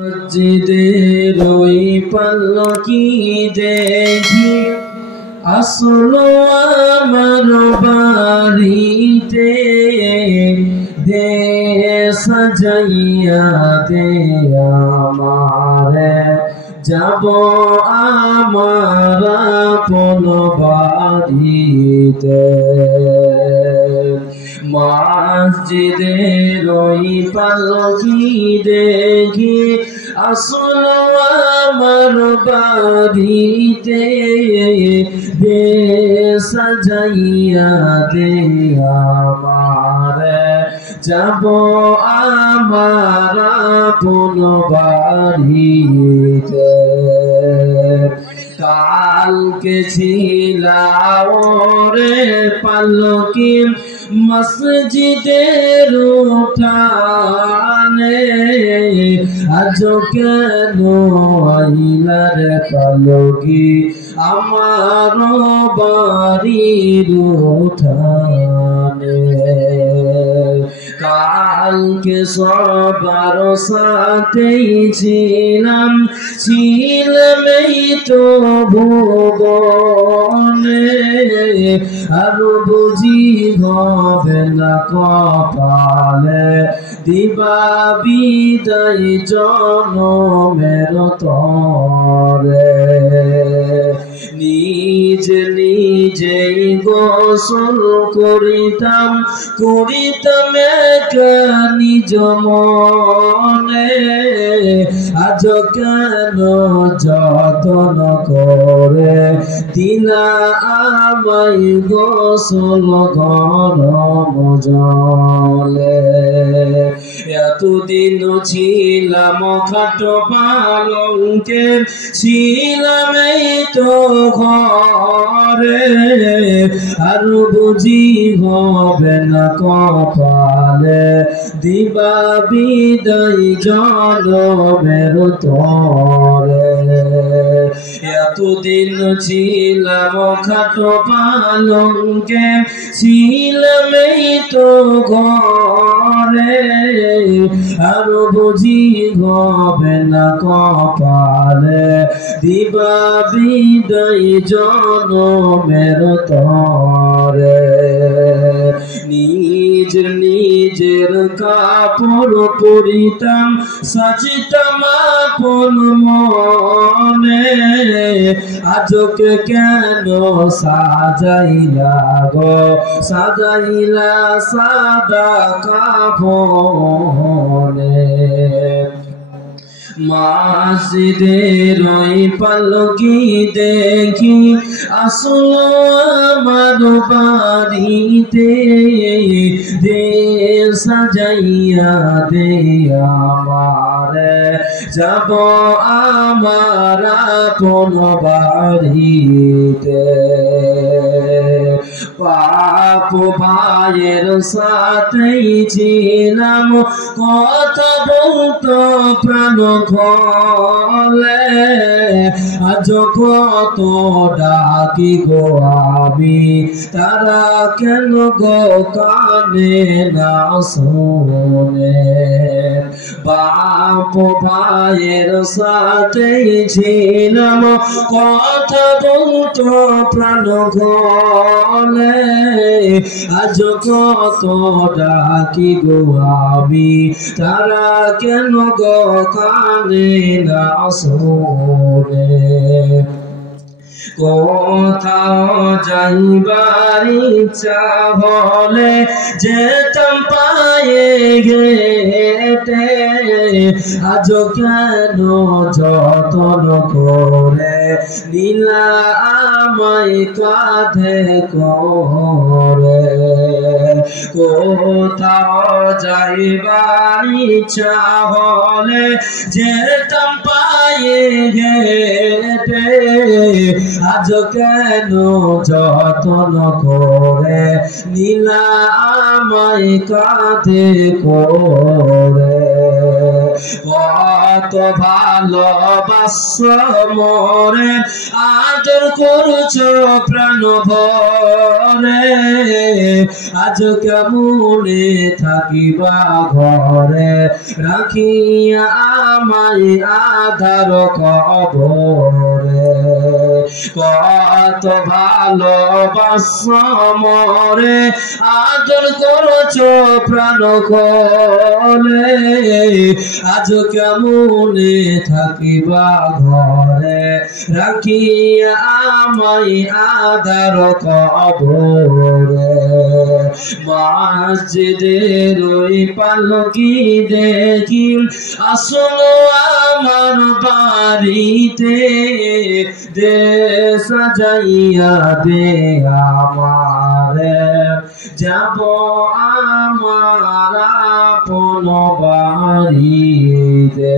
মসজিদের ওই পালকি দেখি আসলো আমার বাড়িতে, দে সাজাইয়া দে আমারে, যাব আমার আপন বাড়িতে। মসজিদের ওই পালকি দেখি আসলো আমার বাড়িতে, দে সাজাইয়া দে আমারে, যাব আমার আপন বাড়িতে। কালকে ছিলাম রে পালকি মসজিদের উঠানে, আজ কেন আইলা রে পালকি আমার বাড়ির উঠানে। কালকে সবার সাথেই ছিলাম, ছিলাম এই তো ভুবনে, আর বুঝি হবে না কপালে, দিবা বিদায় জনমের তরে। নিজ নিজেই গোসল করিতাম, করিতাম নিজ মনে, আজ কেন যতন করে দিলা আমায় গোসল গরম জলে। এতদিন ছিলাম খাটো পালঙ্কে, ছিলাম এই তো ঘরে, আর বুঝি হবে না কপালে, দিবা বিদায় জনমের তরে। এতদিন ছিলাম খাটো পালঙ্কে, ছিলাম এই তো ঘরে, আর বুঝি হবে না কপালে, দিবা বিদায় জনমের তরে। নিজ নিজের কাপড় পরিতাম, সাজিতাম আপন মনে, আজকে কেন সাজাইলা গো সাজাইলা সাদা কাফনে। মসজিদের ওই পালকি দেখি আসলো আমার বাড়িতে, দে সাজাইয়া দে আমারে, যাব আমার আপন বাড়িতে। বাপ ভাইয়ের সাথেই ছিলাম, কথা বলতো প্রাণ খোলে, আজ কত ডাকি গো আমি, তারা কেন গো কানে না শোনে। বাপ ভাইয়ের সাথেই ছিলাম, কথা বলতো প্রাণ খোলে, আজ কত ডাকি গো আমি, তারা কেন গো কানে না শোনে। কোথাও যাইবার ইচ্ছা হলে যেতাম পায়ে হেঁটে, আজ কেন যতন করে নিলা আমায় কাঁধে করে। কোথাও যাইবার ইচ্ছা হলে যেতাম পায়ে হেঁটে, আজ কেন যতন করে নিলা আমায় কাঁধে করে। কত ভালোবাসো মোরে আদর করছো প্রাণ ভরে আজ কেমনে থাকিবা ঘরে রাখিয়া আমায় আধার কবরে কত ভালোবাসো মোরে আদর করছো প্রাণ কোলে আজ কেমনে থাকিবা ঘরে রাখিয়া আমায় আধার কবরে মসজিদের ওই পালকি দেখি আসলো আমার বাড়িতে দে সাজাইয়া দে আমারে যাব আমার আপন বাড়িতে।